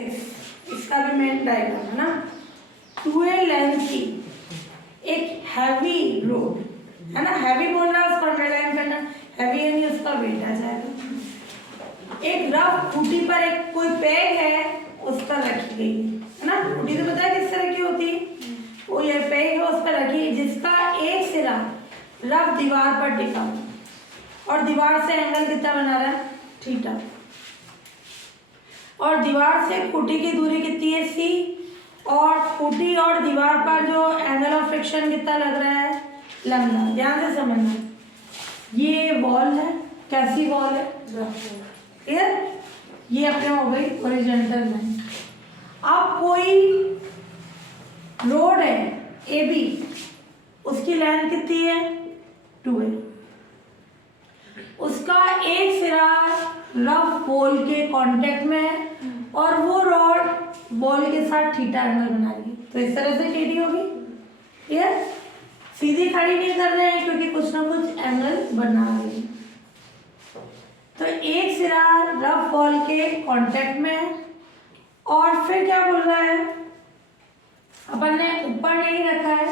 इसका भी main diagram है ना। 2a लेंथ की एक हैवी रोड है ना, हैवी बोल रहा है उसको अंडरलाइन करना, हैवी यानी उसका वेट आ जाएगा। एक रफ खूंटी पर एक कोई पैग है उस पर रखी गई है ना। खूंटी तो पता है किस तरह की होती है, वो ये पैग है उस पर रखी है, जिसका एक सिरा रफ दीवार पर टिका और दीवार से एंगल कितना बना रहा है, थीटा। और दीवार से खूंटी की दूरी कितनी है, c, और खूंटी और दीवार पर जो एंगल ऑफ फ्रिक्शन कितना लग रहा है, लैम्डा। ध्यान से समझना, ये वॉल है, कैसी वॉल है, क्लियर। ये अपने हो गई हॉरिजॉन्टल लाइन। अब कोई रोड है ए बी, उसकी लेंथ कितनी है, 2a। उसका एक सिरा रफ बॉल के कांटेक्ट में है और वो रॉड बॉल के साथ थीटा एंगल बनाएगी। तो इस तरह से टेढ़ी होगी, ये सीधी खड़ी नहीं कर रहे हैं क्योंकि कुछ ना कुछ एंगल बना रही है। तो एक सिरा रफ बॉल के कांटेक्ट में है और फिर क्या बोल रहा है, अपन ने ऊपर नहीं रखा है,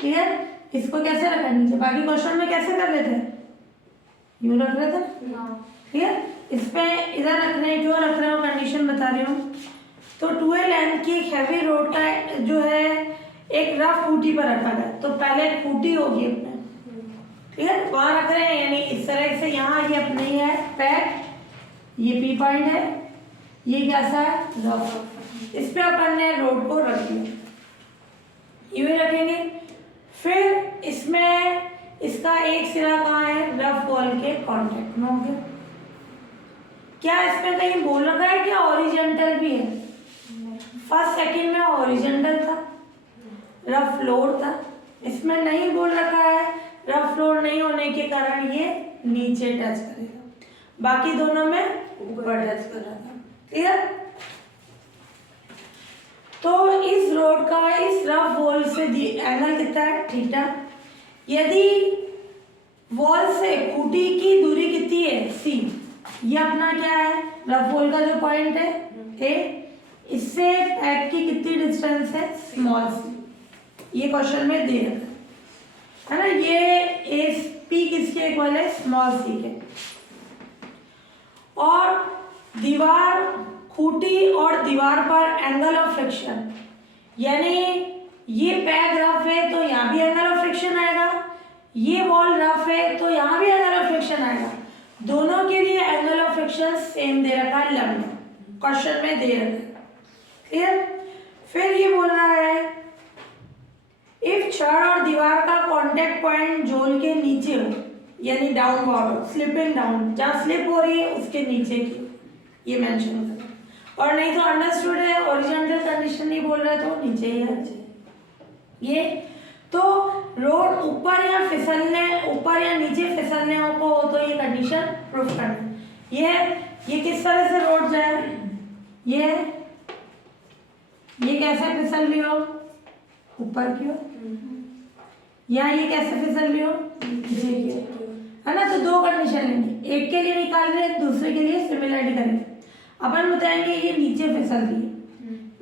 क्लियर। इसको कैसे रखा है, नीचे। बाकी क्वेश्चन में कैसे कर रहे थे, यूं रख रहे थे, क्लियर। इस पे इधर रख रहे हैं, क्यों रख रहे हो, कंडीशन बता रही हूँ। तो 2a लेंथ की एक हैवी रोड का जो है एक रफ खूंटी पर रखा गया, तो पहले खूंटी होगी अपने, क्लियर, वहां रख रहे हैं, यानी इस तरह से। यहाँ ये अपने ही है पैक, ये पी पॉइंट है, ये कैसा है, रफ। इस पे अपन ने रोड को रख दिया, यूं ही रखेंगे। फिर इसमें इसका एक सिरा कहाँ है, रफ बॉल के कांटेक्ट में हो गया। क्या इसमें कहीं बोल रखा है क्या हॉरिजॉन्टल भी है, फर्स्ट सेकंड में हॉरिजॉन्टल था, रफ फ्लोर था, इसमें नहीं बोल रखा है। रफ फ्लोर नहीं होने के कारण ये नीचे टच करेगा, बाकी दोनों में ऊपर टच कर रहा था, क्लियर। तो इस रोड का इस रफ वॉल से एंगल कितना है, थीटा। यदि वॉल से खूंटी की दूरी कितनी है, c, ये अपना क्या है, रफ वॉल का जो पॉइंट है a, इससे पैक की कितनी डिस्टेंस है, स्मॉल c। ये क्वेश्चन में दे रखा है ना। ये ए पी किसके इक्वल है, स्मॉल c के। और दीवार, खूंटी और दीवार पर एंगल ऑफ फ्रिक्शन, यानी ये पैग रफ है तो यहाँ भी एंगल ऑफ फ्रिक्शन आएगा, ये वॉल रफ है तो यहाँ भी एंगल ऑफ फ्रिक्शन आएगा। दोनों के लिए एंगल ऑफ फ्रिक्शन सेम दे रखा है, लैम्डा, क्वेश्चन में दे रखा है, क्लियर। फिर ये बोल रहा है इफ छड़ और दीवार का कांटेक्ट पॉइंट जोल के नीचे हो, यानी डाउन वार्ड, स्लिपिंग डाउन, जहाँ स्लिप हो रही है उसके नीचे की, ये मेंशन करना। और नहीं तो अंडरस्टूड है, हॉरिजॉन्टल कंडीशन नहीं बोल रहे तो नीचे ही आ जाए। ये तो रोड ऊपर या फिसलने, ऊपर या नीचे फिसलने को हो तो ये कंडीशन प्रूफ करना। ये किस तरह से रोड जाए, ये कैसे फिसल रही हो, ऊपर की ओर, या ये कैसे फिसल रही हो, नीचे की ओर, है ना। तो दो कंडीशन लेंगे, एक के लिए निकाल रहे हैं, दूसरे के लिए सिमिलरिटी करेंगे। अपन बताएंगे ये नीचे फिसल रही है,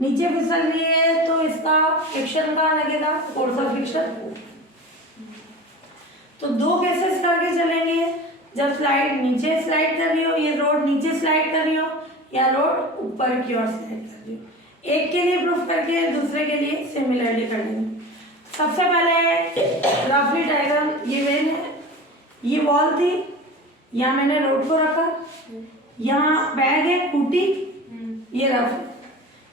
नीचे फिसल रही है तो इसका फ्रिक्शन कहाँ लगेगा, फोर्स ऑफ फ्रिक्शन। तो दो केसेस करके चलेंगे, जब स्लाइड नीचे स्लाइड कर रही हो, ये रोड नीचे स्लाइड कर रही हो या रोड ऊपर की ओर स्लाइड कर रही हो, एक के लिए प्रूफ करके दूसरे के लिए सिमिलरिटी कर लेंगे। सबसे पहले रफली डायग्राम, ये वेन है, ये वॉल थी, यहाँ मैंने रोड को रखा, यहाँ बैग है, खूंटी, ये रफ है।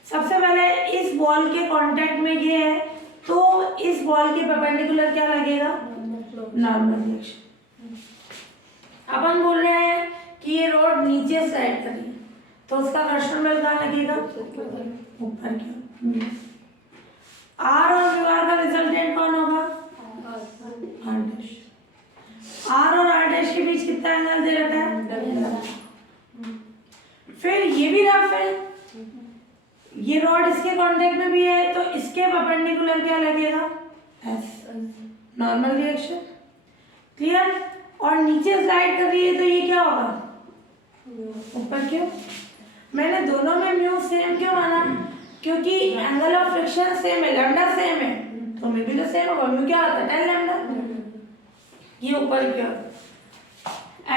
सबसे पहले इस बॉल के कांटेक्ट में ये है तो इस बॉल के परपेंडिकुलर क्या लगेगा, नॉर्मल रिएक्शन। अपन बोल रहे हैं कि ये रोड नीचे स्लाइड कर रही है तो उसका घर्षण बल कहाँ लगेगा, ऊपर की। आर और दीवार का रिजल्टेंट कौन होगा, आर डैश। आर और आर डैश के बीच कितना एंगल दे रखा है, फिर ये भी रफ है, ये रॉड इसके कांटेक्ट में भी है तो इसके परपेंडिकुलर क्या लगेगा, एस, नॉर्मल रिएक्शन, क्लियर। और नीचे स्लाइड कर रही है तो ये क्या होगा, ऊपर क्यों। मैंने दोनों में म्यू सेम क्यों माना, क्योंकि एंगल ऑफ फ्रिक्शन सेम है, लैम्डा सेम है, तो में भी तो सेम होगा। म्यू क्या होता है? 10 लैम्डा। ये ऊपर क्या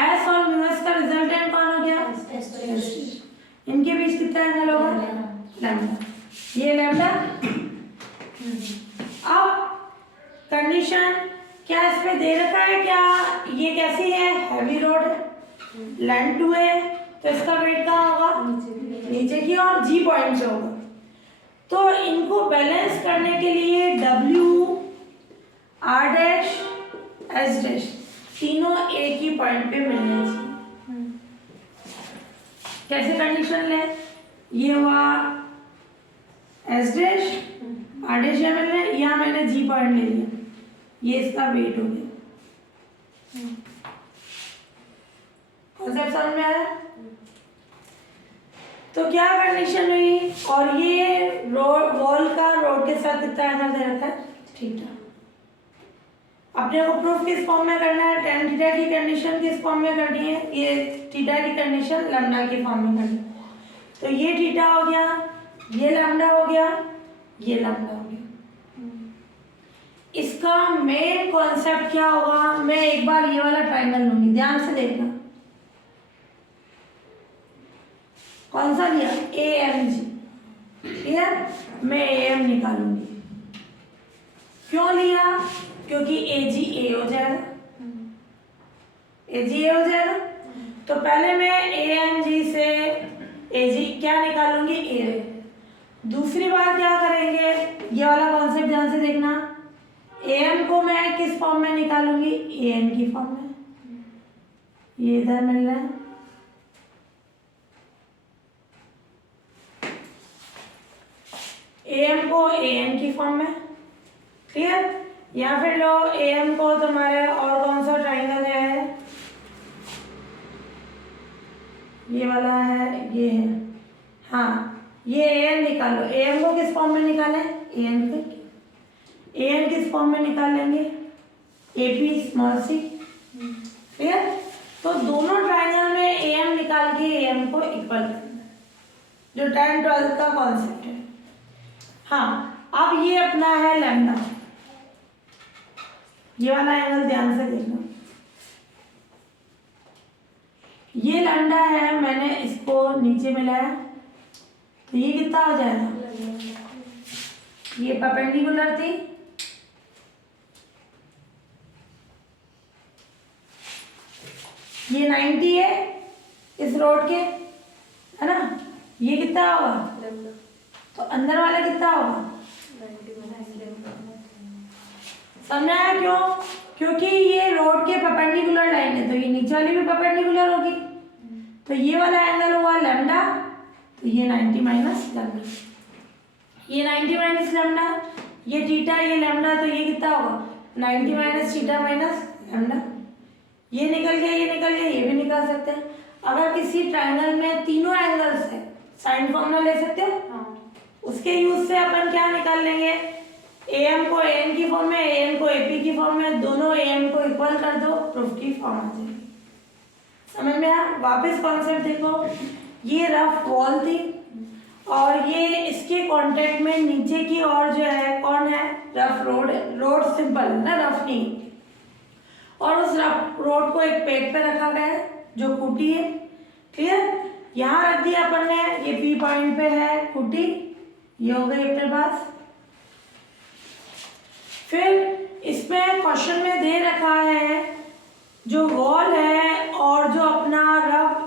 एस और म्यू एस का रिजल्टेंट कौन हो गया? एस। इनके बीच कितना एंगल होगा? लैम्डा। ये लैम्डा। अब कंडीशन क्या इस पे दे रखा है? क्या ये कैसी है? हैवी रोड है, लेंथ 2 है, तो इसका वेट कहाँ होगा? नीचे की और जी पॉइंट पे होगा। तो इनको बैलेंस करने के लिए W, R dash, S dash तीनों एक ही पॉइंट पे मिलने चाहिए। कैसे कंडीशन ले? ये हुआ S डैश, R डैश यहाँ मिल रहा है, यहाँ मैंने G पॉइंट ले लिया, ये इसका वेट हो गया। कॉन्सेप्ट समझ में आया? तो क्या कंडीशन हुई? और ये रोड वॉल का रोड के साथ कितना एंगल दे रखा है? थीटा। अपने को प्रूफ किस फॉर्म में करना है? tan थीटा की कंडीशन किस फॉर्म में करनी है? ये थीटा की कंडीशन लैम्डा के फॉर्म में करनी है। तो ये थीटा हो गया, ये लैम्डा हो गया, ये लैम्डा हो गया। इसका मेन कॉन्सेप्ट क्या होगा? मैं एक बार ये वाला ट्रायंगल लूंगी, ध्यान से देखना। कौन सा लिया? AMG। ठीक है, मैं AM निकालूंगी। क्यों लिया? क्योंकि AG A हो जाएगा, AG A हो जाएगा। तो पहले मैं AMG से AG क्या निकालूंगी? A। दूसरी बार क्या करेंगे? ये वाला कॉन्सेप्ट ध्यान से देखना। AM को मैं किस फॉर्म में निकालूंगी? AN की फॉर्म में। ये इधर मिल रहा है, AM को AN की फॉर्म में। क्लियर? या फिर लो AM को तुम्हारे और कौन सा ट्राइंगल है? ये वाला है, ये है, हाँ, ये AN निकालो। AM को किस फॉर्म में निकालें? AN को AN किस फॉर्म में निकाल लेंगे? AP small c। क्लियर? तो दोनों ट्राइंगल में AM निकाल के AM को इक्वल करना, जो 10-12 का कॉन्सेप्ट है। हाँ, अब ये अपना है लैम्डा। ये वाला एंगल ध्यान से देखना, ये लैम्डा है, मैंने इसको नीचे मिलाया, तो ये कितना हो जाएगा? ये परपेंडिकुलर थी, ये 90 है इस रोड के, है ना? ये कितना होगा? तो अंदर वाला कितना होगा? समझा है? क्यों? क्योंकि ये रोड के परपेंडिकुलर लाइन है, तो ये नीचे वाली भी परपेंडिकुलर होगी, तो ये वाला एंगल हुआ लैम्डा, तो ये 90 माइनस लैम्डा, ये 90 माइनस लैम्डा, ये थीटा, ये लैम्डा, तो ये कितना होगा? 90 माइनस थीटा माइनस लैम्डा। ये निकल गया, ये निकल गया, ये भी निकाल सकते हैं। अगर किसी ट्राइंगल में तीनों एंगल्स है, साइन फॉर्मूला ले सकते हो। उसके यूज से अपन क्या निकाल लेंगे? AM को AN की फॉर्म में, AN को AP की फॉर्म में, दोनों AM को इक्वल कर दो, प्रूफ की फॉर्म आ जाएगी। समझ में आया? वापस कॉन्सेप्ट देखो, ये रफ वॉल थी और ये इसके कांटेक्ट में नीचे की ओर जो है कौन है? रफ रोड है। रोड सिंपल है ना, रफ नहीं। और उस रफ रोड को एक पेड़ पे रखा गया है जो खूंटी है। क्लियर? यहाँ रख दिया अपन ने, ये P पॉइंट पे है खूंटी, ये हो गई अपने पास। फिर इसमें क्वेश्चन में दे रखा है जो वॉल है और जो अपना रफ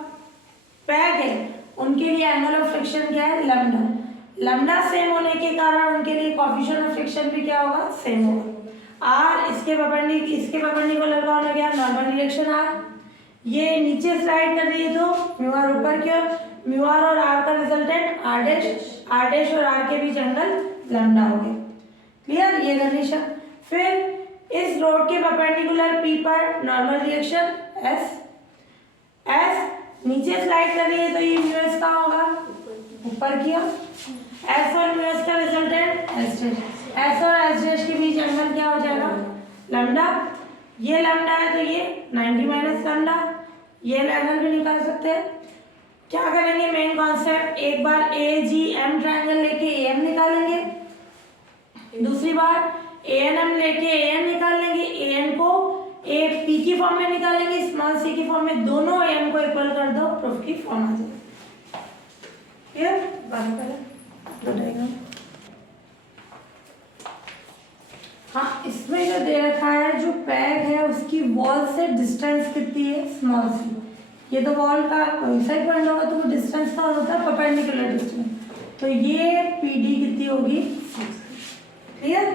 पैक है उनके लिए एंगल ऑफ फ्रिक्शन क्या है? लैम्डा। लैम्डा सेम होने के कारण उनके लिए कोएफिशिएंट ऑफ फ्रिक्शन भी क्या होगा? सेम होगा। R इसके परपेंडिकुलर कौन हो गया? Normal direction R। ये नीचे स्लाइड कर रही है तो म्यू आर ऊपर की ओर, म्यू आर और R का रिजल्टेंट R डैश और R के बीच एंगल लैम्डा हो गया। क्लियर? ये कंडीशन। फिर इस रोड के परपेंडिकुलर P पर नॉर्मल डायरेक्शन S नीचे स्लाइड कर रही है तो ये म्यू एस का होगा ऊपर की ओर, S और म्यू एस का रिजल्टेंट S डैश। S और S डैश के बीच एंगल क्या हो जाएगा? लैम्डा। ये लैम्डा है तो ये 90 माइनस लैम्डा, ये एंगल भी निकाल सकते हैं। क्या करेंगे? मेन कॉन्सेप्ट, एक बार AGM ट्रायंगल लेके AM ए एन हम लेके ए एन निकाल लेंगे, ए एन को ए पी की फॉर्म में निकालेंगे, स्मॉल सी की फॉर्म में, दोनों एम को इक्वल कर दो, प्रूफ की फॉर्म आ जाएगी। क्लियर? बात करें हाँ, इसमें जो दे रखा है जो पैक है उसकी वॉल से डिस्टेंस कितनी है, स्मॉल सी। ये तो वॉल का कोई सा पॉइंट होगा तो वो डिस्टेंस का होता है परपेंडिकुलर डिस्टेंस, तो ये पी डी कितनी होगी, 6। क्लियर?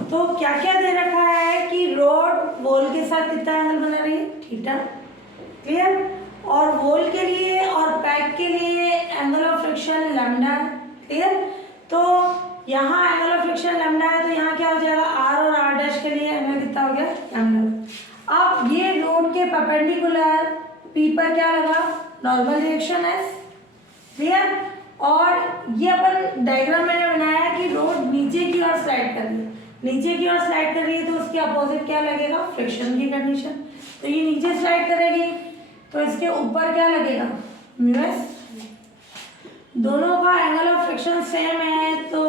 तो क्या क्या दे रखा है कि रोड वॉल के साथ कितना एंगल बना रही है, थीटा। क्लियर? और वॉल के लिए और पैक के लिए angle of friction lambda. Clear? तो यहाँ एंगल ऑफ फ्रिक्शन लैम्डा है, तो यहाँ क्या हो जाएगा, आर और आर डैश के लिए एंगल कितना हो गया, लैम्डा। अब ये रोड के परपेंडिकुलर पी पर क्या लगा, नॉर्मल रिएक्शन एस। क्लियर? और ये अपन डायग्राम मैंने बनाया है कि रोड नीचे की ओर स्लाइड कर रही है, नीचे की ओर स्लाइड कर रही है, तो उसके अपोजिट क्या लगेगा, फ्रिक्शन की कंडीशन। तो ये नीचे स्लाइड करेगी तो इसके ऊपर क्या लगेगा, म्यू एस। दोनों का एंगल ऑफ फ्रिक्शन सेम है, तो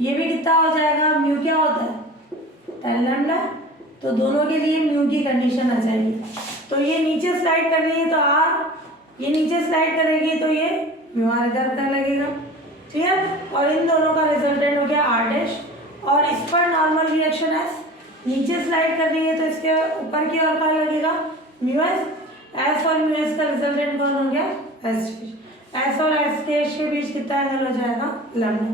ये भी कितना हो जाएगा, म्यू क्या होता है, tan लैम्डा। तो दोनों के लिए म्यू की कंडीशन आ जाएगी। तो ये नीचे स्लाइड कर रही है तो आर, ये नीचे स्लाइड करेगी तो ये म्यू आर इधर तक लगेगा। ठीक है? और इन दोनों का रिजल्टेंट हो गया आर डैश। और इस पर नॉर्मल रिएक्शन एस, नीचे स्लाइड कर रही है तो इसके ऊपर की ओर क्या लगेगा, म्यू एस। एस और म्यू एस का रिजल्टेंट कौन हो गया, एस डैश। एस और एस के बीच कितना एंगल हो जाएगा, लैम्डा।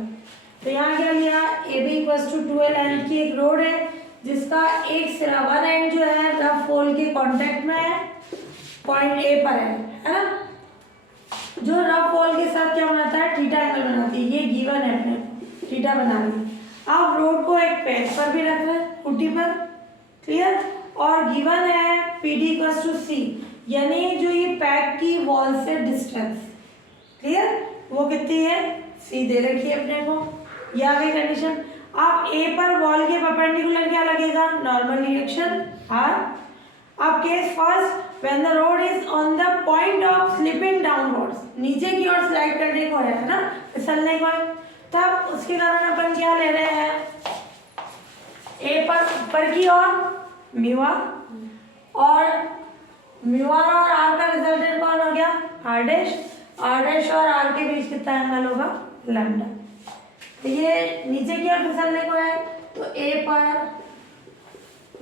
तो यहाँ क्या लिया, A B equals to 12 and की एक रोड है जिसका एक सिरा वन एंड जो है रफ वॉल के कांटेक्ट में है, पॉइंट ए पर है ना। जो रफ वॉल के साथ क्या बनाता है, थीटा एंगल बनाती है। ये गिवन है, अपने थीटा बना ली। अब रोड को एक पेज पर भी रखना है, कुटी पर। क्लियर? और गिवन है पी डी इक्वल्स टू सी, यानी जो ये पैक की वॉल से डिस्टेंस, क्लियर, वो कितनी है, सी दे रखी है अपने को। ये आ गई कंडीशन। अब ए पर वॉल के परपेंडिकुलर क्या लगेगा, नॉर्मल रिएक्शन आर। अब case first, when the rod is on the point of slipping downwards, नीचे की ओर स्लाइड करने को है ना, फिसलने को, तब उसके कारण अपन क्या ले रहे हैं, ए पर ऊपर की ओर म्यू आर, और म्यू आर और आर का रिजल्टेंट कौन हो गया, आर डैश। आर डैश और आर के बीच कितना एंगल होगा, लैम्डा। तो ये नीचे की ओर फिसलने को है, तो ए पर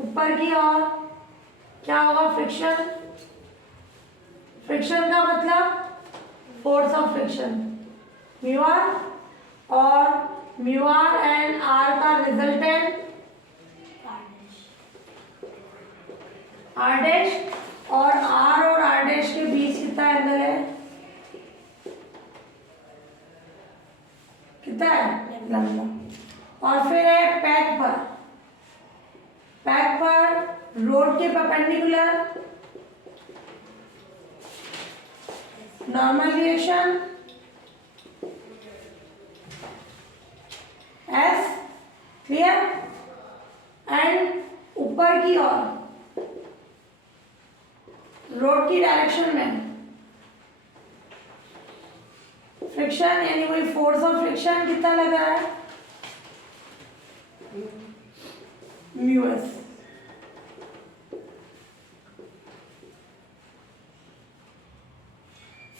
ऊपर की ओर क्या होगा, फ्रिक्शन। फ्रिक्शन का मतलब force of friction, mu R, और म्यू आर एंड आर का रिजल्टेंट आर डैश, और आर डैश के बीच कितना एंगल है, कितना है, लंबा। और फिर है पैक पर, पैक पर रोड के perpendicular normal reaction S. Clear? And ऊपर की ओर रोड की डायरेक्शन में फ्रिक्शन, यानी वही फोर्स ऑफ फ्रिक्शन कितना लग रहा है, म्यू एस।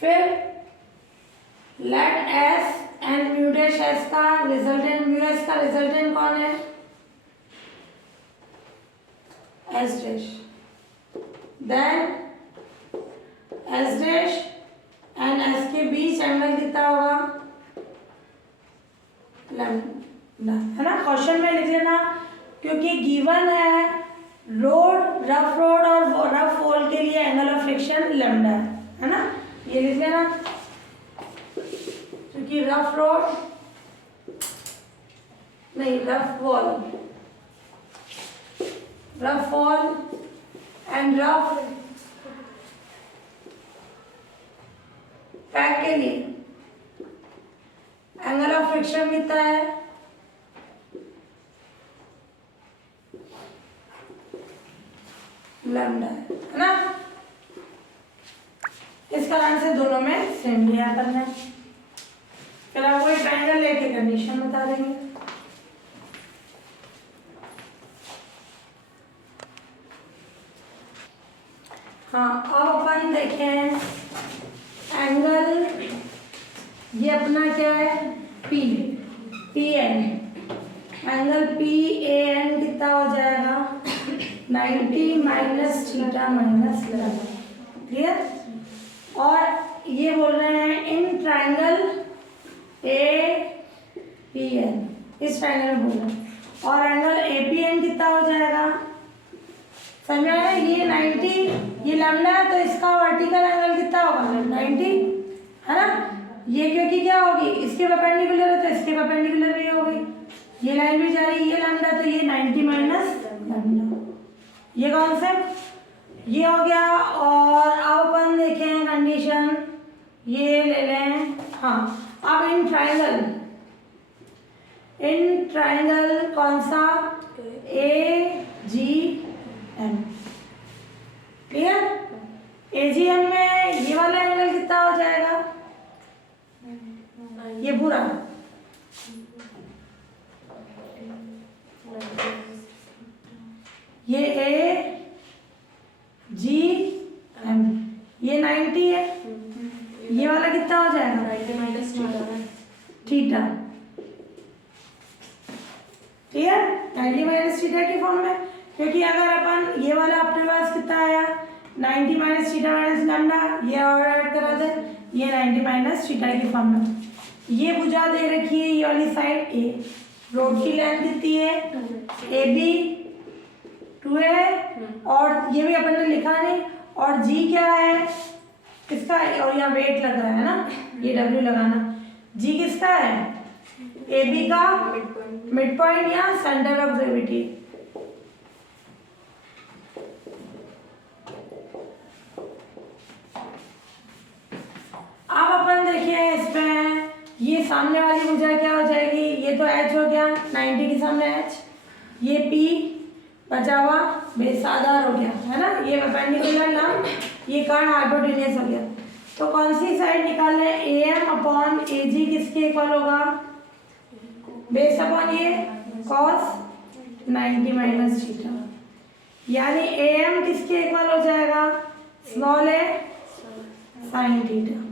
फिर let S and mu dash S का रिजल्टेंट, म्यू एस का रिजल्टेंट कौन है, S dash. Then S dash and S के बीच एंगल कितना होगा, लैम्डा, है ना। क्वेश्चन में लिख लेना, क्योंकि गिवन है रोड, रफ रोड और रफ वॉल के लिए एंगल ऑफ फ्रिक्शन लैम्डा है ना, ये लिख लेना। क्योंकि रफ रोड नहीं, rough wall and rough pack के लिए एंगल ऑफ फ्रिक्शन कितना है, लैम्डा, है ना। इस कारण से दोनों में सेम लिया करना है। फिर आपको एक ट्रायंगल लेके कंडीशन बता देंगे। देखें एंगल, ये अपना क्या है P, P N, angle P A N कितना हो जाएगा 90 minus theta minus lambda. Clear? और ये बोल रहे हैं in triangle A P N, इस ट्राइंगल में बोल रहे हैं, और एंगल ए पी एन कितना हो जाएगा, समझ आया? ये 90, ये लैम्डा है तो इसका वर्टिकल एंगल कितना होगा 90, है ना? ये क्योंकि क्या होगी इसके परपेंडिकुलर है तो इसके परपेंडिकुलर भी होगी, ये लाइन भी जा रही है, ये लैम्डा तो ये 90 माइनस लैम्डा, ये कॉन्सेप्ट ये हो गया। और अब अपन देखें कंडीशन, ये ले लें। हाँ, अब इन ट्राइंगल कौन सा ए जी एम, क्लियर? ए जी एम में ये वाला एंगल कितना हो जाएगा, ये पूरा ये ए जी एम, ये 90 है, ये वाला कितना हो जाएगा 90 minus theta. Clear? 90 minus theta की फॉर्म में, क्योंकि अगर अपन ये वाला अपने पास कितना आया 90 माइनस थीटा माइनस लैम्डा, ये और ऐड करा दे, ये 90 माइनस थीटा की फॉर्म में। ये भुजा दे रखी है, ये वाली साइड ए, रोड की लेंथ कितनी है ए बी 2 है, और ये भी अपन ने लिखा नहीं, और जी क्या है किसका, और यहाँ वेट लग रहा है ना, ये डब्ल्यू लगाना, जी किसका है ए बी का मिड पॉइंट या सेंटर ऑफ ग्रेविटी। अब अपन देखिए इसमें ये सामने वाली भुजा क्या हो जाएगी, ये तो एच हो गया 90 के सामने एच, ये पी बचा हुआ बेस आधार हो गया, है ना, ये परपेंडिकुलर ना, ये कर्ण हाइपोटेन्यूस हो गया। तो कौन सी साइड निकाल लें, ए एम अपॉन ए जी किसके इक्वल होगा, बेस अपॉन ये कॉस 90 माइनस थीटा, यानी ए एम किसके इक्वल हो जाएगा स्मॉल ए साइन थीटा।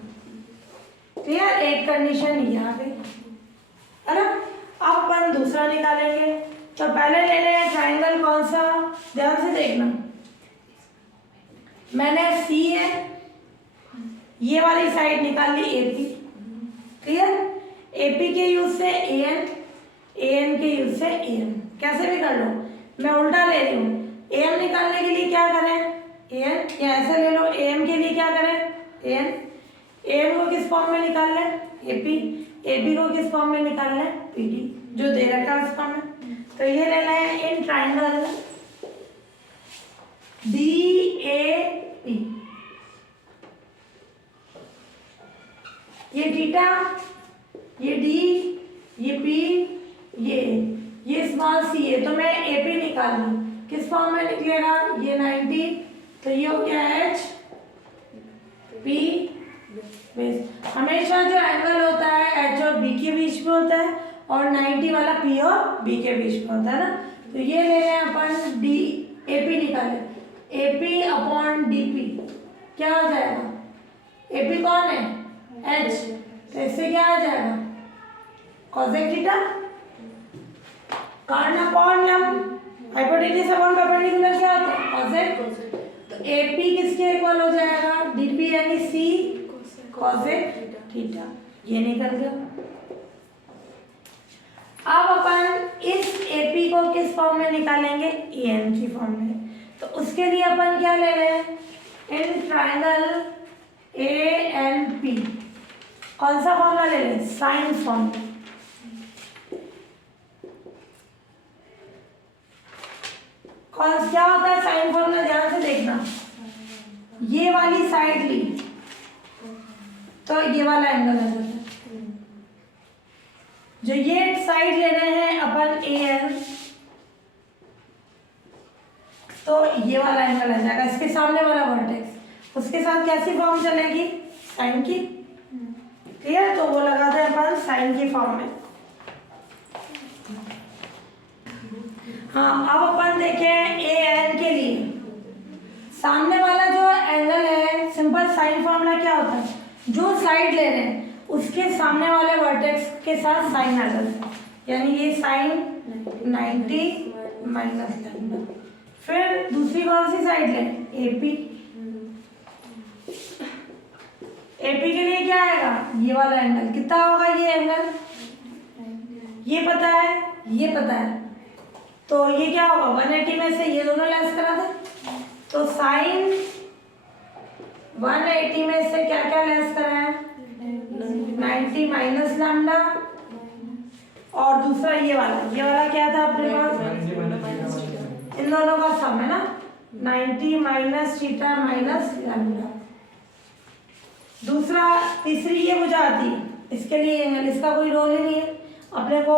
क्लियर? एक कंडीशन ये आ गई, है ना? अब अपन दूसरा निकालेंगे, तो पहले ले लें ट्राइंगल कौन सा, ध्यान से देखना, मैंने सी है, ये वाली साइड निकाल ली एपी। क्लियर? एपी के यूज से एएन, एएन के यूज से एएम, कैसे भी कर लो, मैं उल्टा ले रही हूँ। एएम निकालने के लिए क्या करें एएन, या ऐसे ले लो, एएम के लिए क्या करें एएन, एएम को किस फॉर्म में निकाल लें एपी, एपी को किस फॉर्म में निकाल लें पीडी, जो दे रखा है उस फॉर्म में। तो ये ले लें in triangle D A P, ये थीटा, ये डी, ये पी, ये स्मॉल सी है, तो मैं एपी निकाल लूँ, किस फॉर्म में निकलेगा, ये 90, तो ये हो गया एच पी बेस। हमेशा जो एंगल होता है एच और बी के बीच में होता है, और 90 वाला पी और बी के बीच में होता है ना। तो ये ले रहे हैं अपन डी, एपी निकाले, एपी अपॉन डीपी क्या हो जाएगा, एपी कौन है एच, तो इससे क्या आ जाएगा कोसेक थीटा, कर्ण अपॉन लंब, हाइपोटेन्यूस अपॉन परपेंडिकुलर क्या होता है कोसेक। तो एपी किसके इक्वल हो जाएगा डीपी यानी सी कोसेक थीटा, ये निकल गया। अब अपन इस एपी को किस फॉर्म में निकालेंगे एएन की फॉर्म में, तो उसके लिए अपन क्या ले रहे हैं in triangle A N P, कौन सा फॉर्मूला ले लें साइन फॉर्म। कौन क्या होता है साइन फॉर्मूला, ध्यान से देखना, ये वाली साइड ली तो ये वाला एंगल आ जाता है, जो ये साइड ले रहे हैं अपन ए एन, तो ये वाला एंगल आ जाएगा, इसके सामने वाला वर्टेक्स, उसके साथ कैसी फॉर्म चलेगी साइन की। क्लियर? तो वो लगाते हैं अपन साइन की फॉर्म में। हाँ, अब अपन देखें ए एन के लिए, सामने वाला जो एंगल है, सिंपल साइन फॉर्मूला क्या होता है, जो साइड ले रहे हैं उसके सामने वाले वर्टेक्स के साथ साइन एंगल, यानी ये साइन 90 माइनस लैम्डा। फिर दूसरी कौन सी साइड लें, एपी। एपी के लिए क्या आएगा, ये वाला एंगल कितना होगा, ये एंगल, ये पता है, ये पता है, तो ये क्या होगा 180 में से ये दोनों लेस करा दे, तो साइन 180 में से क्या क्या लेस करा है, 90 माइनस लैम्डा, और दूसरा ये वाला क्या था अपने पास, इन दोनों का सम है ना, 90 माइनस थीटा माइनस लैम्डा। दूसरा तीसरी ये हो जाती है, इसके लिए एंगल, इसका कोई रोल ही नहीं है अपने को,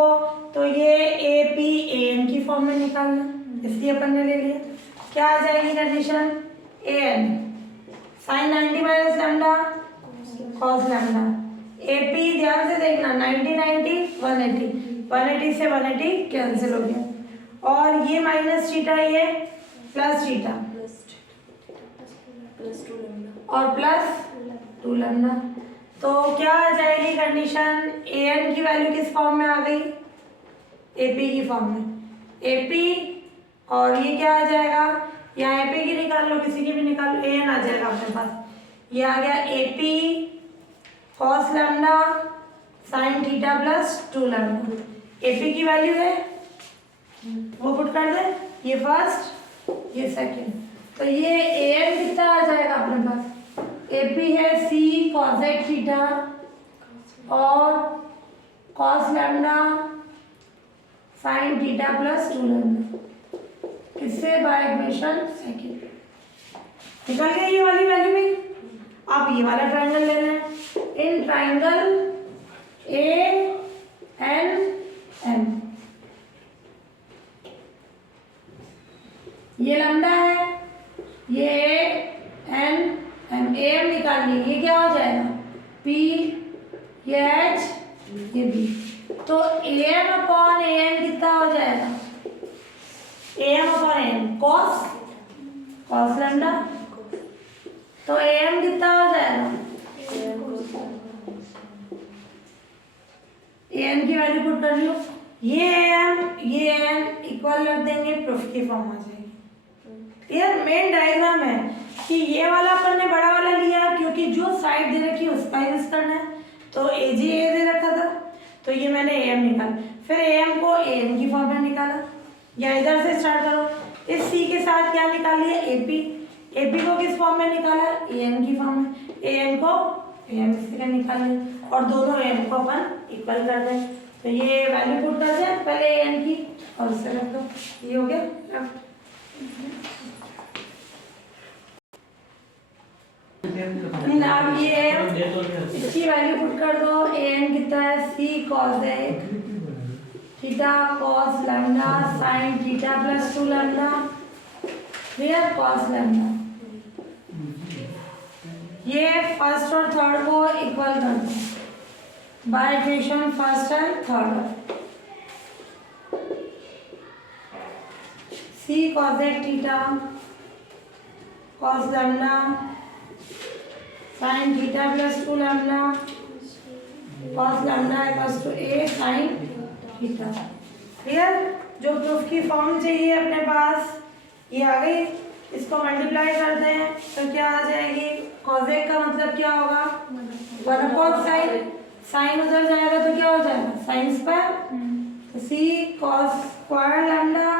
तो ये ए पी ए एन की फॉर्म में निकालना, इसलिए अपन ने ले लिया। क्या आ जाएगी condition, A N sine 90 minus lambda cos lambda, A P ध्यान से देखना 90 90 180, 180 से 180 कैंसिल हो गया, और ये माइनस थीटा, ये प्लस थीटा और प्लस 2 लैम्डा, तो क्या आ जाएगी कंडीशन, ए एन की वैल्यू किस फॉर्म में आ गई, ए पी की फॉर्म में, ए पी, और ये क्या आ जाएगा, यहाँ ए पी की निकाल लो, किसी की भी निकाल लो, ए एन आ जाएगा अपने पास, ये आ गया A P cos lambda sine theta plus 2 lambda. A P की वैल्यू है वो पुट कर दे, ये फर्स्ट ये सेकंड, तो ये ए एन कितना आ जाएगा अपने पास, ए पी है सी कॉसेक थीटा और cos lambda sine theta plus 2 lambda, किससे, बाय इक्वेशन सेकंड, निकल गई ये वाली वैल्यू भी। अब ये वाला ट्रायंगल लेना है, in triangle A N M, ये लैम्डा है, ये एन एम, ए एम निकालनी, ये क्या हो जाएगा पी, ये एच, ये बी, तो A M upon A N कितना हो जाएगा, A M upon A N cos cos lambda, तो ए एम कितना हो जाएगा, ए एन की वैल्यू पुट कर लो, ये एन इक्वल रख देंगे, प्रूफ की फॉर्म आ जाएगी। ये मेन डायग्राम है कि ये वाला अपन ने बड़ा वाला लिया क्योंकि जो साइड दे रखी है उसका यूज करना है, तो ए जी ए दे रखा था, तो ये मैंने ए एम निकाला, फिर ए एम को ए एन की फॉर्म में निकाला, या इधर से स्टार्ट करो, इस सी के साथ क्या निकाल लिया, ए पी को किस फॉर्म में निकाला, ए एन की फॉर्म में, ए एन को ए एम से निकाल लिया, और दोनों ए एन को अपन इक्वल कर दें, तो ये वैल्यू पुट कर दें पहले ए एन की और उससे रख दो, ये हो गया। अब ये इसकी वैल्यू पुट कर दो, ए एन कितना है, C cosec theta cos lambda sine theta plus 2 lambda, फिर कॉस लैम्डा, ये फर्स्ट और थर्ड को इक्वल कर दो by equation first and third, C cosec theta cos lambda sine theta plus 2 lambda cos lambda equals to A sine theta. Clear, जो proof की form चाहिए अपने पास ये आ गई, इसको मल्टीप्लाई करते हैं तो क्या आ जाएगी, कॉसेक का मतलब क्या होगा 1 अपॉन साइन, साइन उधर जाएगा तो क्या हो जाएगा साइन स्क्वायर, तो सी कॉस स्क्वायर लैम्डा,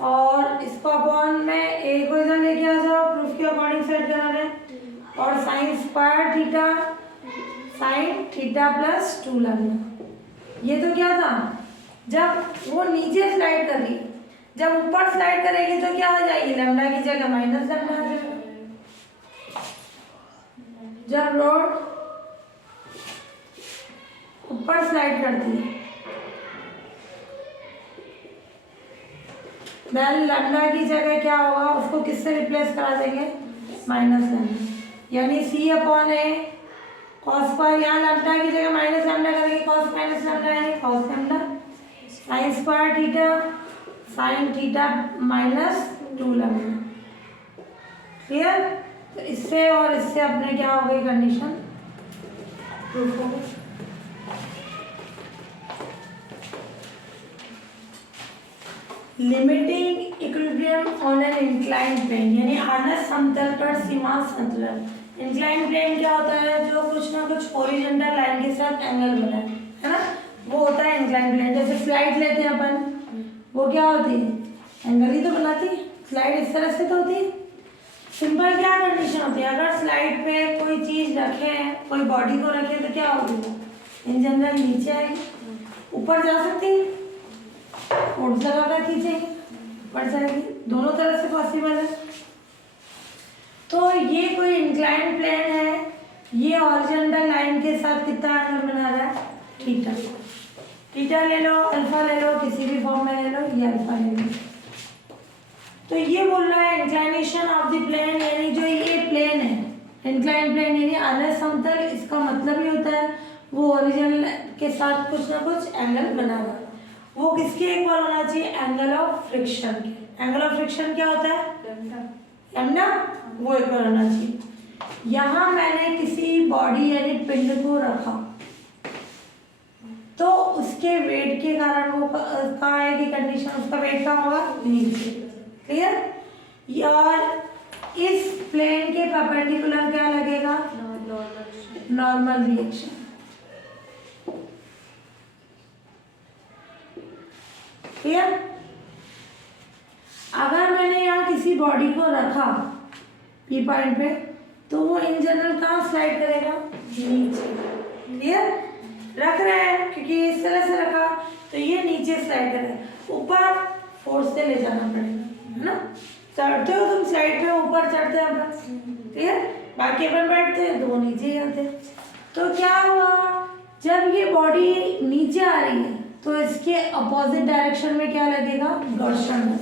और इसको अपॉन में ए को इधर लेके आ जाओ, प्रूफ के अकॉर्डिंग सेट करा रहे हैं, और sine square theta sine theta plus 2 lambda. ये तो क्या था, जब वो नीचे स्लाइड कर रही, जब ऊपर स्लाइड करेगी तो क्या हो जाएगी, लैम्डा की जगह माइनस लैम्डा आ जाएगा। जब रोड ऊपर स्लाइड करती है देन लैम्डा की जगह क्या होगा, उसको किससे रिप्लेस करा देंगे, माइनस लैम्डा, यानी सी अपॉन ए कॉस पर, यहाँ लैम्डा की जगह माइनस लैम्डा करेंगे, कॉस माइनस लैम्डा यानी cos lambda, sine square theta sine theta minus 2 lambda. Clear, तो इससे और इससे अपने क्या हो गई कंडीशन प्रूफ हो गई। Limiting equilibrium on an inclined plane, यानी आना समतल पर सीमा संतुलन। इंक्लाइंड प्लेन क्या होता है? जो कुछ ना कुछ हॉरिजॉन्टल लाइन के साथ एंगल बना है ना, वो होता है इंक्लाइंड प्लेन। जैसे स्लाइड लेते हैं अपन, वो क्या होती है? एंगल ही तो बनाती है। स्लाइड इस तरह से तो होती है। सिंपल क्या कंडीशन होती है? अगर स्लाइड पे कोई चीज रखे, कोई बॉडी को रखे, तो क्या होगी? वो इन जनरल नीचे आएगी, ऊपर जा सकती है, फोर्स लगाकर खींचेंगे, ऊपर जाएगी, दोनों तरह से पॉसिबल है। तो ये कोई इंक्लाइंड प्लेन है, ये हॉरिजॉन्टल लाइन के साथ कितना एंगल बना रहा है? थीटा। थीटा ले लो, अल्फा ले लो, किसी भी फॉर्म में ले लो, ये अल्फा ले लो। तो ये बोल रहा है इंक्लाइनेशन ऑफ द प्लेन, यानी जो ये प्लेन है, इंक्लाइंड प्लेन यानी आना समतल, इसका मतलब ही होता है वो ओरिजिनल के साथ कुछ ना कुछ एंगल बना रहा है। वो किसके इक्वल होना चाहिए? एंगल ऑफ फ्रिक्शन के। एंगल ऑफ फ्रिक्शन क्या होता है? लैम्डा, वो इक्वल होना चाहिए। यहाँ मैंने किसी बॉडी यानी पिंड को रखा, तो उसके वेट के कारण वो कहाँ आएगी कंडीशन? उसका वेट कहाँ होगा? नीचे। क्लियर? और इस प्लेन के परपेंडिकुलर क्या लगेगा? Normal reaction. क्लियर? अगर मैंने यहाँ किसी बॉडी को रखा पी पॉइंट पे, तो वो इन जनरल कहाँ स्लाइड करेगा? नीचे। क्लियर? रख रहे हैं क्योंकि इस तरह से रखा, तो ये नीचे स्लाइड करेगा। ऊपर फोर्स से ले जाना पड़ेगा, है ना? चढ़ते हो तुम स्लाइड पे, ऊपर चढ़ते हैं अपन। क्लियर? बाकी अपन बैठते हैं तो वो नीचे ही आते हैं। तो क्या हुआ? जब ये बॉडी नीचे आ रही है, तो इसके अपोजिट डायरेक्शन में क्या लगेगा? घर्षण,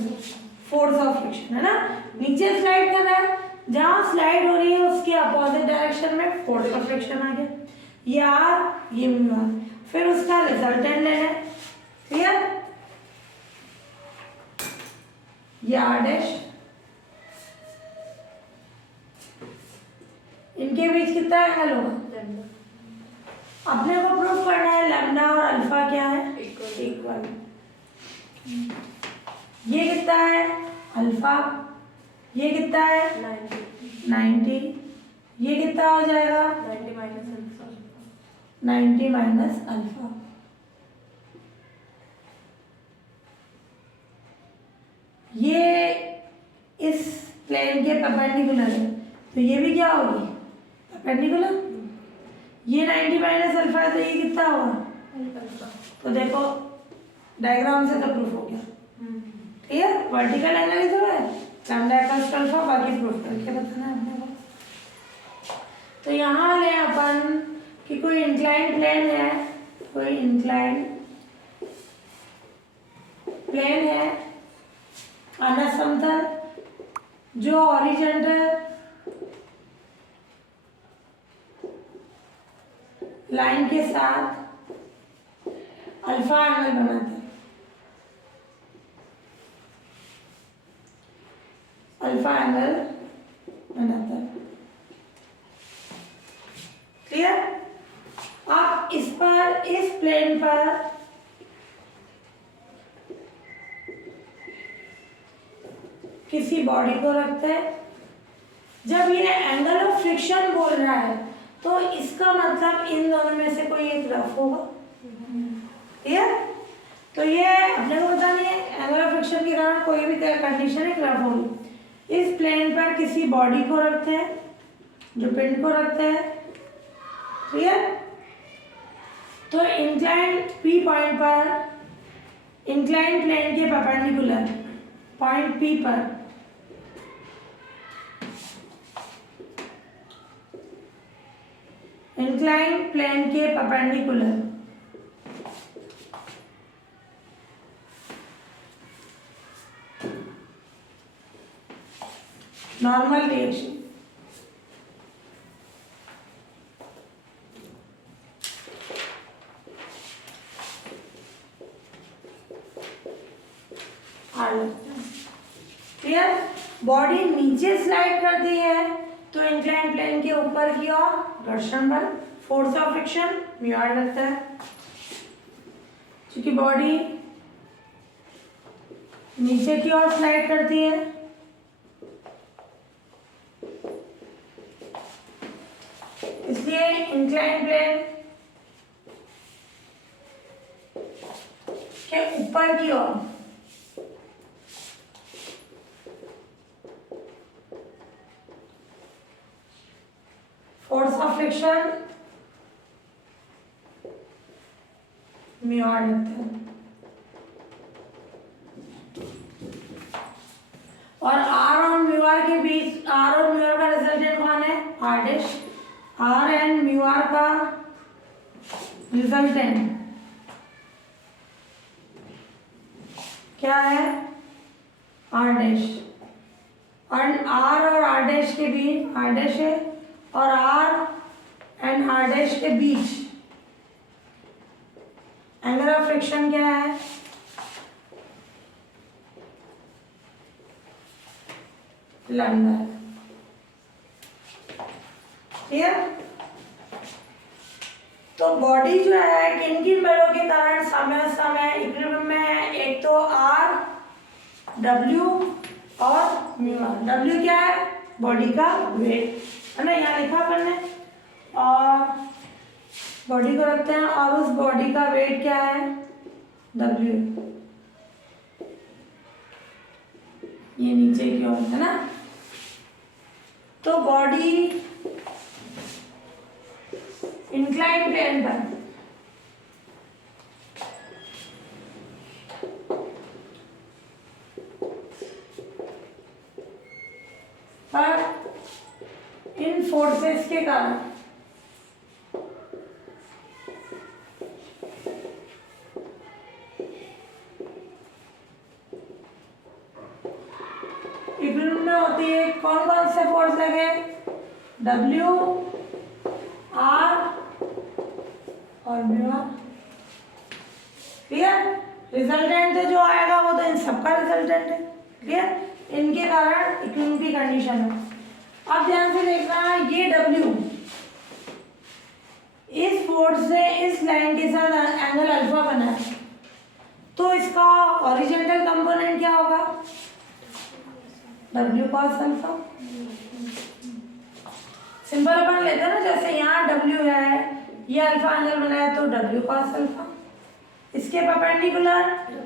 फोर्स ऑफ फ्रिक्शन, है ना? नीचे स्लाइड कर रहा है, जहां स्लाइड हो रही है उसके अपोजिट डायरेक्शन में फोर्स ऑफ फ्रिक्शन आ गया। ये आर, ये म्यू आर, फिर उसका रिजल्टेंट लेना है। क्लियर? ये आर डैश, इनके बीच कितना एंगल होगा? अपने को प्रूफ करना है लैम्डा और अल्फा क्या है? इक्वल। ये कितना है? अल्फा। ये कितना है? 90। ये कितना हो जाएगा? 90 माइनस अल्फा। ये इस प्लेन के परपेंडिकुलर है, तो ये भी क्या होगी? परपेंडिकुलर। ये 90 माइनस अल्फा है, तो ये कितना होगा? तो देखो डायग्राम से तो प्रूफ हो गया। क्लियर? वर्टिकल एंगल ही तो है, लैम्डा इक्वल्स टू अल्फा, बाकी प्रूफ करके बताना है अपने को। तो यहाँ ले अपन कि कोई इंक्लाइंड प्लेन है, कोई इंक्लाइंड प्लेन है आना समतल, जो हॉरिजॉन्टल लाइन के साथ अल्फा एंगल बनाते हैं। अल्फा एंगल बनाता है। क्लियर? आप इस पर, इस प्लेन पर किसी बॉडी को रखते हैं। जब ये एंगल ऑफ फ्रिक्शन बोल रहा है, तो इसका मतलब इन दोनों में से कोई एक रफ होगा। क्लियर? तो ये अपने को पता नहीं है, एंगल ऑफ फ्रिक्शन के कारण कोई भी कंडीशन एक रफ होगी। इस प्लेन पर किसी बॉडी को रखते हैं, जो पिंड को रखते हैं। क्लियर? तो इंक्लाइंड पी पॉइंट पर, इंक्लाइंड प्लेन के परपेंडिकुलर पॉइंट पी पर इंक्लाइंड प्लेन के perpendicular normal reaction clear? Body नीचे स्लाइड करती है, तो इंक्लाइन प्लेन के ऊपर की ओर घर्षण बल, force of friction mu R लगता है। क्योंकि बॉडी नीचे की ओर स्लाइड करती है, इसलिए इंक्लाइन प्लेन के ऊपर की ओर force of friction mu R लगता है। और आर और म्यू आर के बीच, आर और म्यू आर का रिजल्टेंट कौन है? R dash. R and mu R का रिजल्टेंट क्या है? R dash. और आर डैश के बीच, आर डैश है और आर एंड आर डैश के बीच एंगल ऑफ फ्रिक्शन क्या है? लैम्डा। क्लियर? तो बॉडी जो है किन किन बलों के कारण समय समय इक्विलिब्रियम में है? एक तो आर, डब्ल्यू और म्यू आर। डब्ल्यू क्या है? बॉडी का वेट है ना, यहाँ लिखा अपन ने। और बॉडी को रखते हैं और उस बॉडी का वेट क्या है? डब्ल्यू। ये नीचे की ओर है ना। तो बॉडी इंक्लाइन प्लेन पर इन फोर्सेस के कारण इक्विलिब्रियम में होती है। कौन कौन से फोर्स लगे? डब्ल्यू, आर और म्यू आर। क्लियर? रिजल्टेंट जो आएगा वो तो इन सबका रिजल्टेंट है। क्लियर? इनके कारण इक्विलिब्रियम की कंडीशन है। अब ध्यान से देखना, ये डब्ल्यू इस फोर्स से इस लाइन के साथ एंगल अल्फा बना है, तो इसका हॉरिजॉन्टल कंपोनेंट क्या होगा? W cos alpha. सिंपल अपन लेते हैं ना, जैसे यहाँ डब्ल्यू है, ये अल्फा एंगल बना है तो डब्ल्यू कॉस अल्फा, इसके परपेंडिकुलर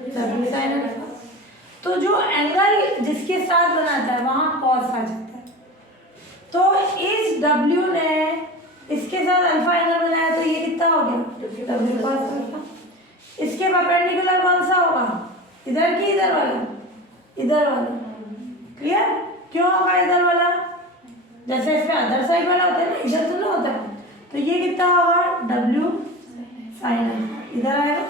डब्ल्यू साइन अल्फा। तो जो एंगल जिसके साथ बनाता है वहां कॉस आ जाता है। तो इस डब्ल्यू ने इसके साथ अल्फा एंगल बनाया तो ये कितना हो गया? W cos alpha. इसके परपेंडिकुलर कौन सा होगा? इधर की इधर वाला? इधर वाला। क्लियर? क्यों होगा इधर वाला? जैसे इसमें अदर साइड वाला होता है ना, इधर तो ना होता है। तो ये कितना होगा? W sine alpha. इधर आएगा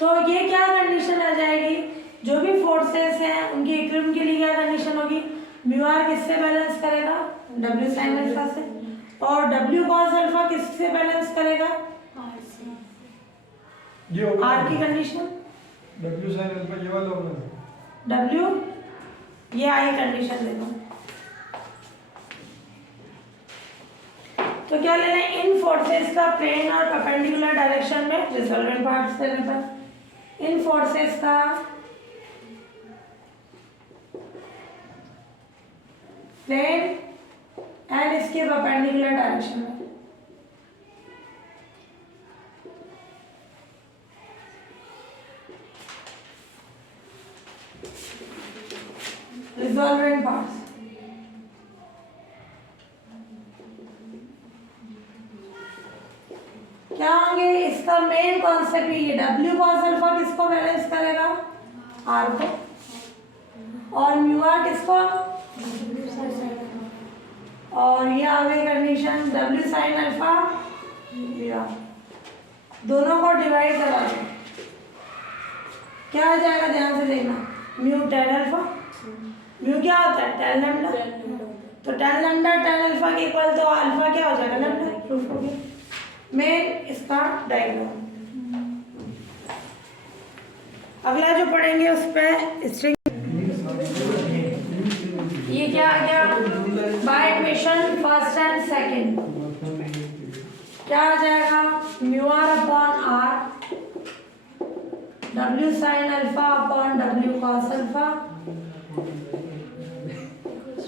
तो ये क्या कंडीशन आ जाएगी? जो भी फोर्सेस हैं उनके इक्विलिब्रियम के लिए क्या कंडीशन होगी? म्यू आर किससे बैलेंस करेगा? डब्ल्यू साइन अल्फा से। और डब्ल्यू कॉस अल्फा किससे बैलेंस करेगा? आर की कंडीशन। डब्ल्यू साइन अल्फा ये वाला होगा। डब्ल्यू ये आई कंडीशन देखो। तो क्या लेना है? इन फोर्सेस का प्लेन और परपेंडिकुलर डायरेक्शन में रिजल्टेंट पार्ट्स लेने पर, इन फोर्सेस का प्लेन एंड इसके परपेंडिकुलर डायरेक्शन में। रिजॉल्वेंट पार्ट्स क्या होंगे? इसका मेन कॉन्सेप्ट ये डब्ल्यू कॉस अल्फा किसको बैलेंस करेगा? आर को। और म्यू आर किसको? और ये आ गई condition W sine alpha mu R, दोनों को डिवाइड करा दो, क्या आ जाएगा? ध्यान से देखना, म्यू टेन अल्फा। म्यू क्या होता है? Ten lambda. तो टेन लैम्डा टेन अल्फा के इक्वल, तो अल्फा क्या हो जाएगा? लैम्डा। प्रूफ हो गया। मेन इसका डायग्राम। अगला जो पढ़ेंगे उस पर स्ट्रिंग, ये क्या आ गया? इक्वेशन फर्स्ट एंड सेकंड क्या आ जाएगा, mu R upon R W sin alpha upon W cos alpha,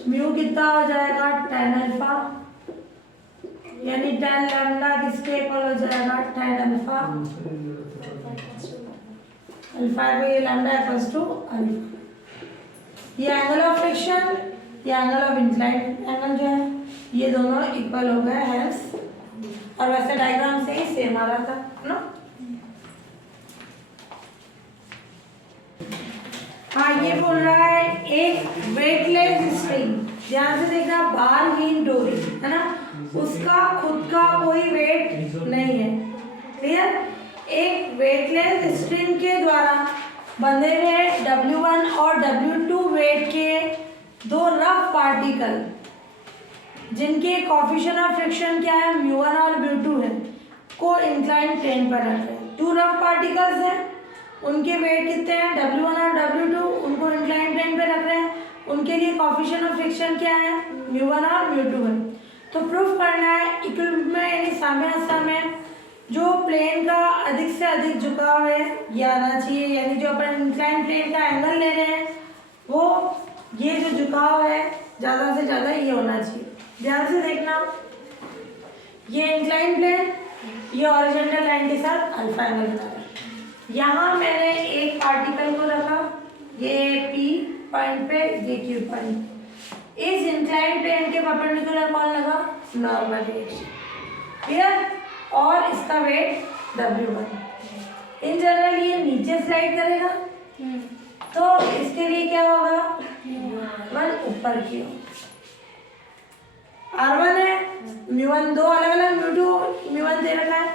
mu कितना हो जाएगा tan अल्फा, यानी tan लैम्डा किसके इक्वल हो जाएगा tan अल्फा, अल्फा को ये लैम्डा इक्वल्स टू अल्फा। ये एंगल ऑफ फ्रिक्शन, ये एंगल ऑफ इंक्लाइंड एंगल जो है ये दोनों इक्वल हो गए हेंस, और वैसे डायग्राम से ही सेम आ रहा था ना। हाँ, ये बोल रहा है एक वेटलेस स्ट्रिंग, ध्यान से देखना, बारहीन डोरी है ना, उसका खुद का कोई वेट नहीं है, क्लियर। एक वेटलेस स्ट्रिंग के द्वारा बंधे हुए W1 और W2 वेट के दो रफ पार्टिकल जिनके कोएफिशिएंट ऑफ फ्रिक्शन क्या है μ1 और μ2 है, को इंक्लाइंड प्लेन पर रख रहे हैं। टू रफ पार्टिकल्स हैं, उनके वेट कितने हैं W1 और W2, उनको इंक्लाइंड प्लेन पे रख रहे हैं, उनके लिए कोएफिशिएंट ऑफ फ्रिक्शन क्या है μ1 और μ2 है। तो प्रूफ करना है इक्विलिब्रियम में यानी साम्यावस्था में जो प्लेन का अधिक से अधिक झुकाव है ये आना चाहिए, यानी जो अपन इंक्लाइंड प्लेन का एंगल ले रहे हैं वो ये जो झुकाव है ज़्यादा से ज़्यादा ये होना चाहिए। ध्यान से देखना, ये इंक्लाइंड प्लेन ये हॉरिजॉन्टल लाइन के साथ अल्फा एंगल बना रहा है। यहाँ मैंने एक पार्टिकल को रखा, ये P पॉइंट पे, ये Q पॉइंट, इस इंक्लाइंड प्लेन के परपेंडिकुलर कौन लगा, नॉर्मल डायरेक्शन, क्लियर, और इसका वेट W1। इन जनरल ये नीचे स्लाइड करेगा तो इसके लिए क्या होगा, 1 ऊपर की हो, R1 है, μ1 दो अलग अलग, μ2 μ1 दे रखा है,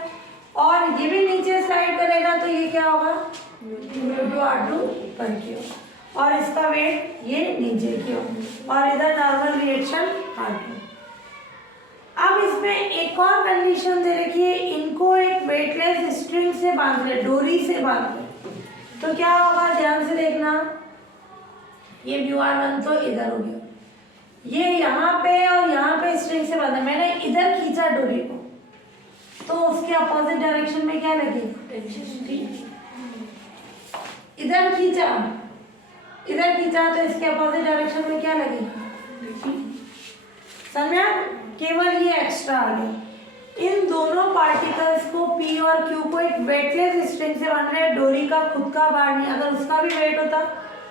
और ये भी नीचे स्लाइड करेगा तो ये क्या होगा μ2 R2 ऊपर की हो, और इसका वेट ये नीचे की हो, और इधर नॉर्मल रिएक्शन R2। अब इसमें एक और कंडीशन दे रखी है, इनको एक वेटलेस स्ट्रिंग से बांध रहे, डोरी से बांध रहे, तो क्या होगा, ध्यान से देखना, ये μr1 तो इधर हो गया, ये यहाँ पे और यहाँ पे स्ट्रिंग से बांधा, मैंने इधर खींचा डोरी को तो उसके अपोजिट डायरेक्शन में क्या लगेगा, इधर खींचा तो इसके अपोजिट डायरेक्शन में क्या लगेगा, समझा, केवल ये एक्स्ट्रा आ गया। इन दोनों पार्टिकल्स को P और Q को एक वेटलेस स्ट्रिंग से बांध रहे हैं, डोरी का खुद का बार नहीं, अगर उसका भी वेट होता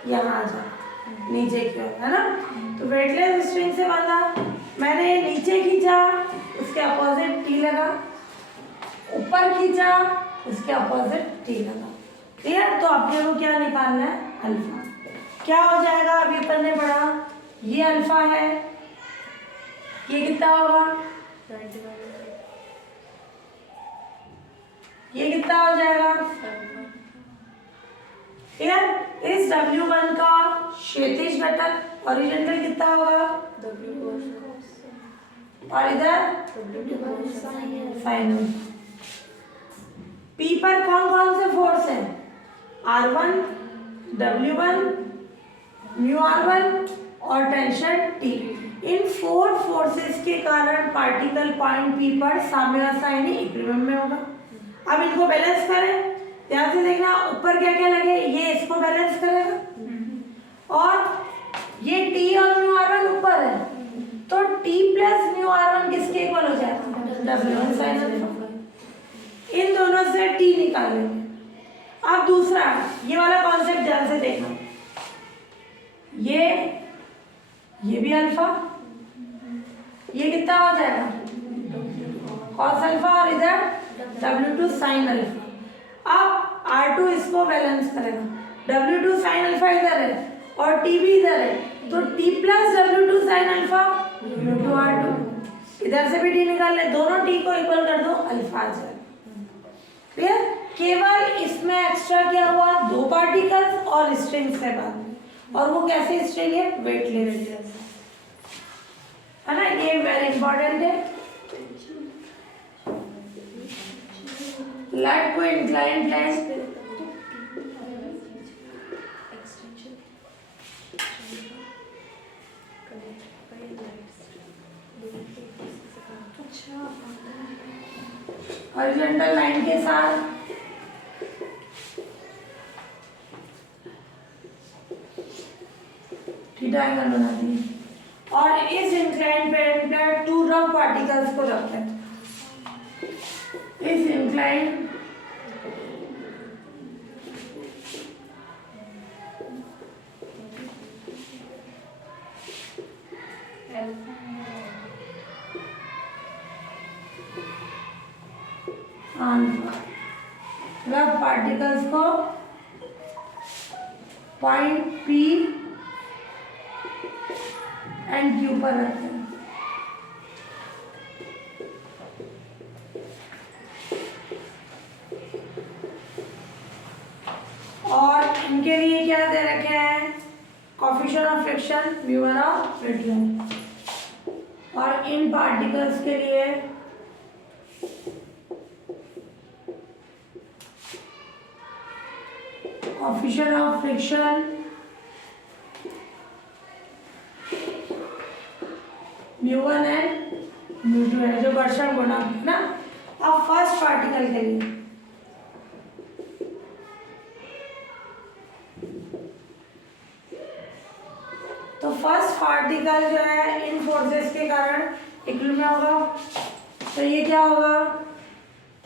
यहाँ आ जाता नीचे की ओर, है ना। तो वेटलेस स्ट्रिंग से बांधा, मैंने नीचे खींचा उसके अपोजिट T लगा, ऊपर खींचा उसके अपोजिट T लगा, क्लियर। तो अपने को क्या निकालना है, अल्फा। क्या हो जाएगा, अभी अपन ने पढ़ा, ये अल्फा है, ये कितना होगा, ये कितना हो जाएगा, क्लियर। इस W1 का क्षैतिज घटक हॉरिजॉन्टल कितना होगा, और इधर साइन। P पर कौन कौन से फोर्स है, R1, W1, μr1 और टेंशन T। इन 4 फोर्सेस के कारण पार्टिकल पॉइंट P पर साम्यावस्था यानी इक्विलिब्रियम में होगा। अब इनको बैलेंस करें, ध्यान से देखना, ऊपर क्या क्या लगे, ये इसको बैलेंस करेगा, और ये T और μr1 ऊपर है तो T प्लस μr1 किसके इक्वल हो जाएगा, W1 sin अल्फा। इन दोनों से T निकाल लेंगे। अब दूसरा ये वाला कॉन्सेप्ट ध्यान से देखना, ये भी अल्फा, ये कितना हो जाएगा cos अल्फा, और इधर W2 sin अल्फा। अब R2 इसको बैलेंस करेगा, W2 sin अल्फा इधर है और T भी इधर है, तो T plus W2 sin alpha μ2 R2, इधर से भी T निकाल ले, दोनों T को इक्वल कर दो, अल्फा आ जाएगा, क्लियर। केवल इसमें एक्स्ट्रा क्या हुआ, 2 पार्टिकल्स और स्ट्रिंग से बांध, और वो कैसे स्ट्रिंग है, वेटलेस, है ना, ये वेरी इंपॉर्टेंट है। लट को इंक्लाइन प्लेन, हॉरिजॉन्टल लाइन के साथ थीटा एंगल बनाती है। और इस इंक्लाइन प्लेन पर टू रफ पार्टिकल्स को रखते हैं। इस इंक्लाइन रफ पार्टिकल्स को पॉइंट P एंड Q पर रखते हैं। और इनके लिए क्या दे रखे हैं? Coefficient of friction mu one of वेटलेंथ। और इन पार्टिकल्स के लिए coefficient of friction mu one and mu two है, जो घर्षण गुणांक है ना। अब फर्स्ट पार्टिकल के लिए तो फर्स्ट पार्टिकल जो है इन फोर्सेस के कारण इक्विलिब्रियम में होगा। तो ये क्या होगा?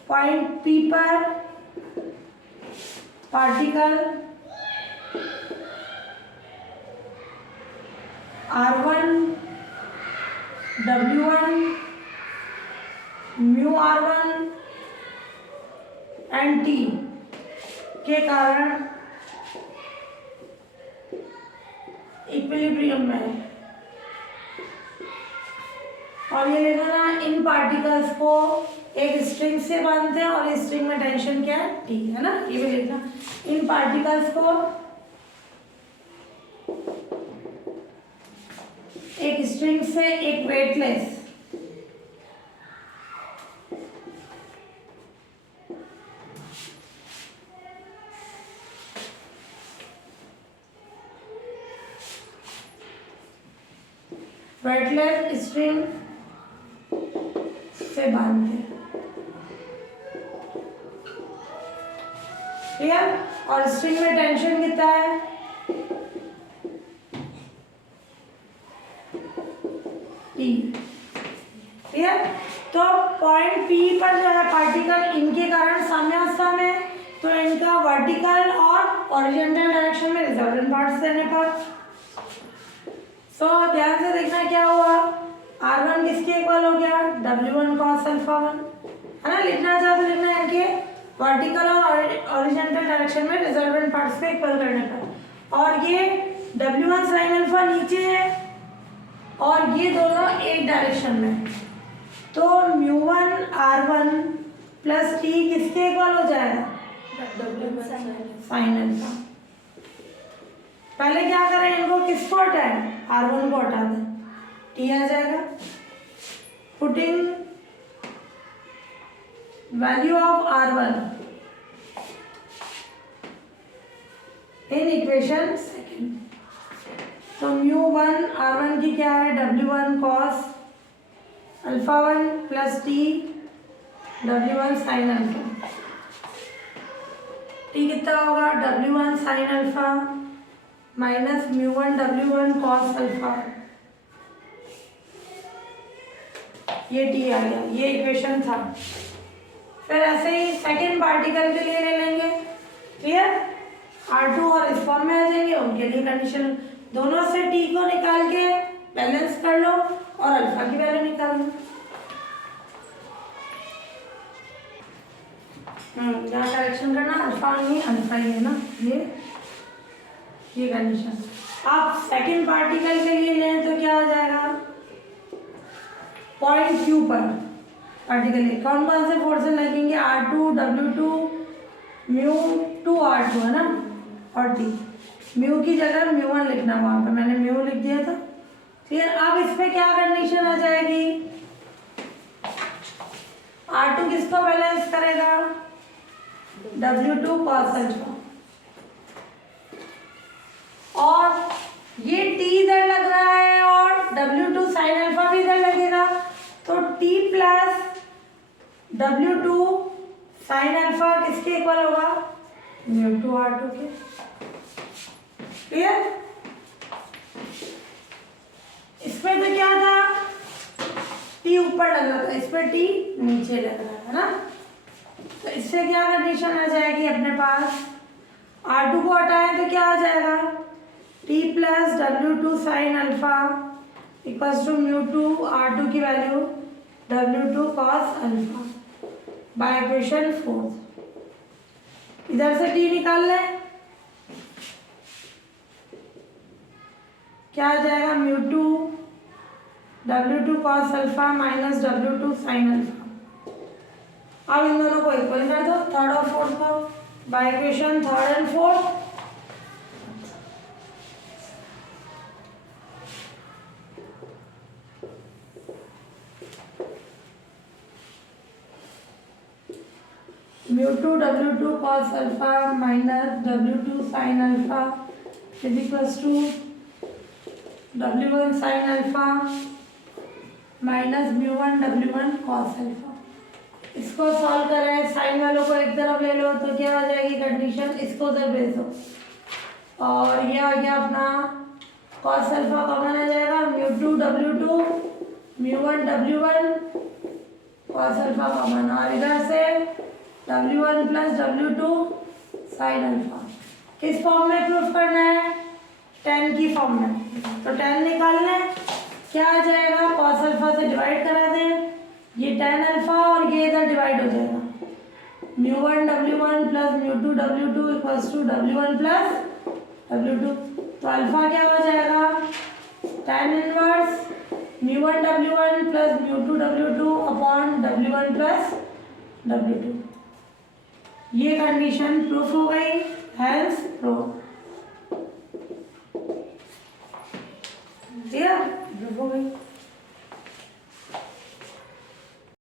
पॉइंट P पर particle R1 W1 mu R1 and T के कारण इक्विलिब्रियम में है। और ये लिखना ना, इन पार्टिकल्स को एक स्ट्रिंग से बांधते हैं और स्ट्रिंग में टेंशन क्या है? T है ना। ये भी लिखना, इन पार्टिकल्स को एक स्ट्रिंग से एक वेटलेस स्ट्रिंग से बांधते हैं। ठीक है। और स्ट्रिंग में टेंशन कितना है? T। ठीक है। तो पॉइंट P पर जो है पार्टिकल इनके कारण साम्यावस्था में, तो इनका वर्टिकल और हॉरिजॉन्टल डायरेक्शन में रिजल्टेंट पार्ट्स देने पर ध्यान से देखना क्या हुआ। R1 किसके इक्वल हो गया? W1 cos अल्फा 1 है ना। लिखना चाहे तो लिखना है इनके वर्टिकल और हॉरिजॉन्टल डायरेक्शन में रिजल्टेंट पार्ट्स को इक्वल करने पर। और ये W1 sin अल्फा नीचे है और ये दोनों एक डायरेक्शन में, तो म्यू1 R1 प्लस T किसके इक्वल हो जाएगा? sin alpha. पहले क्या करें? इनको किसको हटाएं? R1 को हटा दें, T आ जाएगा। Putting value of R1 in equation second, तो म्यू1 R1 की क्या है? W1 cos alpha 1 plus T W1 sin alpha. T कितना होगा? W1 sin alpha minus mu one W1 cos alpha. ये T आ गया, ये इक्वेशन था। फिर ऐसे ही सेकेंड पार्टिकल के लिए ले लेंगे। क्लियर? R2 और इस फॉर्म में आ जाएंगे, उनके लिए कंडीशन दोनों से T को निकाल के बैलेंस कर लो और अल्फा की वैल्यू निकाल लो। यहाँ करेक्शन करना, अल्फा नहीं अल्फा ही है ना। ये कंडीशन। आप सेकेंड पार्टिकल के लिए लें तो क्या आ जाएगा? पॉइंट Q पर पार्टिकल कौन कौन से फोर्सेस लगेंगे? R2 W2 म्यू2 R2 है ना, और T। म्यू की जगह म्यू1 लिखना, वहाँ पे मैंने म्यू लिख दिया था। ठीक है। अब इस पे क्या कंडीशन आ जाएगी? R2 किसको बैलेंस करेगा? W2 cos alpha. और ये T इधर लग रहा है और W2 sin अल्फा भी इधर लगेगा, तो T plus W2 sine alpha किसके इक्वल होगा, μ2r2 के। क्लियर। इसमें तो क्या था, t ऊपर लग रहा था, इस पर t नीचे लग रहा है ना। तो इससे क्या कंडीशन आ जाएगी अपने पास, r2 को हटाएं तो क्या आ जाएगा, t plus w2 sine alpha equals to μ2 r2 की value w2 cos alpha by equation 4। इधर से t निकाल लें, क्या आ जाएगा, μ2 w2 cos alpha minus w2 sine alpha. अब इन दोनों को इक्वल कर दो, थर्ड और फोर्थ को by equation third and fourth. μ2 w2 cos alpha minus w2 sin alpha is equals to w1 sin alpha minus μ1 w1 cos alpha. इसको solve कर रहे हैं, साइन वालों को एक तरफ ले लो तो क्या आ जाएगी कंडीशन, इसको उधर भेज दो और ये आ गया अपना cos अल्फा कॉमन आ जाएगा, μ2 w2 μ1 w1 cos alpha common, और इधर से w1 plus w2 sine alpha. किस फॉर्म में प्रूफ करना है, tan की फॉर्म में। तो tan निकाल लें, क्या आ जाएगा, cos अल्फा से डिवाइड करा दें, ये tan अल्फा और ये इधर डिवाइड हो जाएगा, μ1 w1 plus μ2 w2 equals to w1 plus w2। तो अल्फा क्या हो जाएगा, tan inverse μ1 w1 plus μ2 w2 upon w1 plus w2। ये कंडीशन प्रूफ हो गई, हेल्स प्रूफ। प्रूफ हो गई।